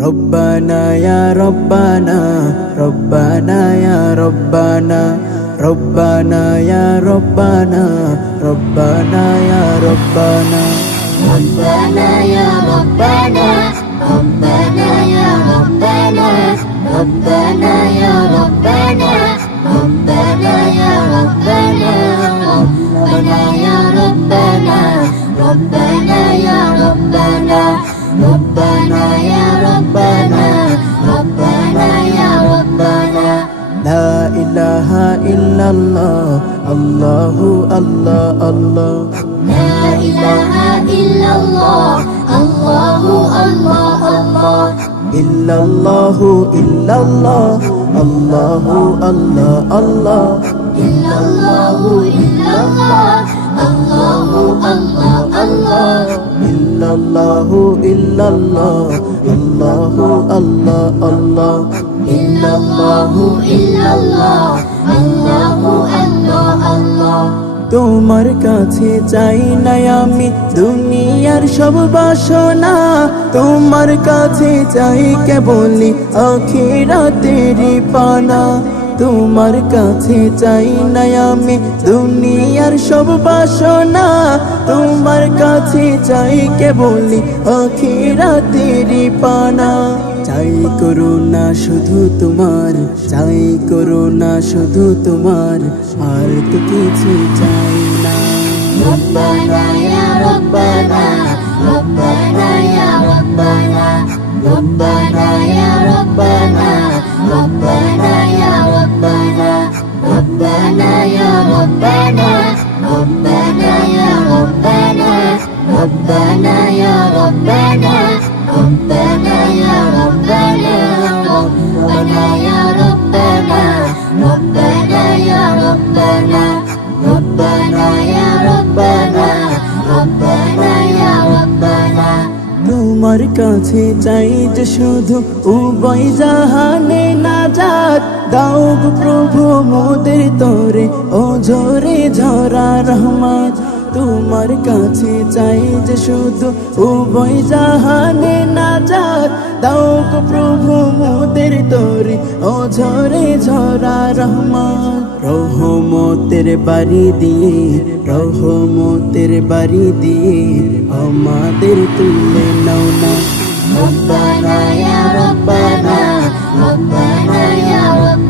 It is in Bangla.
ربنا يا ربنا ربنا يا ربنا ربنا يا ربنا ربنا يا ربنا ربنا يا ربنا ربنا يا ربنا ربنا يا ربنا ربنا يا ربنا ربنا يا ربنا ربنا يا ربنا ربنا يا ربنا ربنا يا ربنا لا إله إلا الله الله الله الله لا إله إلا الله الله الله الله إلا الله إلا الله الله الله الله إلا الله إلا الله الله الله الله إلا الله إلا الله الله الله الله إلا الله إلا الله الله الله الله তোমার কাছে চাই না আমি দুনিয়ার সব বাসনা তোমার কাছে চাই কেবলই আখিরাতেরই পানা তোমার কাছে চাই না আমি দুনিয়ার সব বাসনা তোমার কাছে চাই কেবলই আখিরাতেরই পানা চাই করুণা শুধু তোমার চাই করুণা শুধু তোমার আর তো কিছু চাই না ربنا يا ربنا ربنا يا ربنا ربنا يا ربنا ربنا يا ربنا ربنا يا ربنا ربنا يا ربنا ربنا يا ربنا ربنا يا ربنا ربنا يا ربنا ربنا يا ربنا ربنا يا ربنا ربنا يا ربنا তোমার কাছে চাই যে শুধু উভয় জাহানে নাজাত দাও গো প্রভু মোদের তোরে ও ঝরে ঝরা রহমত তোমার কাছে চাই যে শুধু উভয় জাহানে নাজাত দাও গো প্রভু মোদের তোরে ও ঝরে ঝরা রহমত রহমতের বাড়ি দিয়ে রহমতের বাড়ি দিয়ে আমাদের তুলে নাও না ربنا يا ربنا ربنا يا ربنا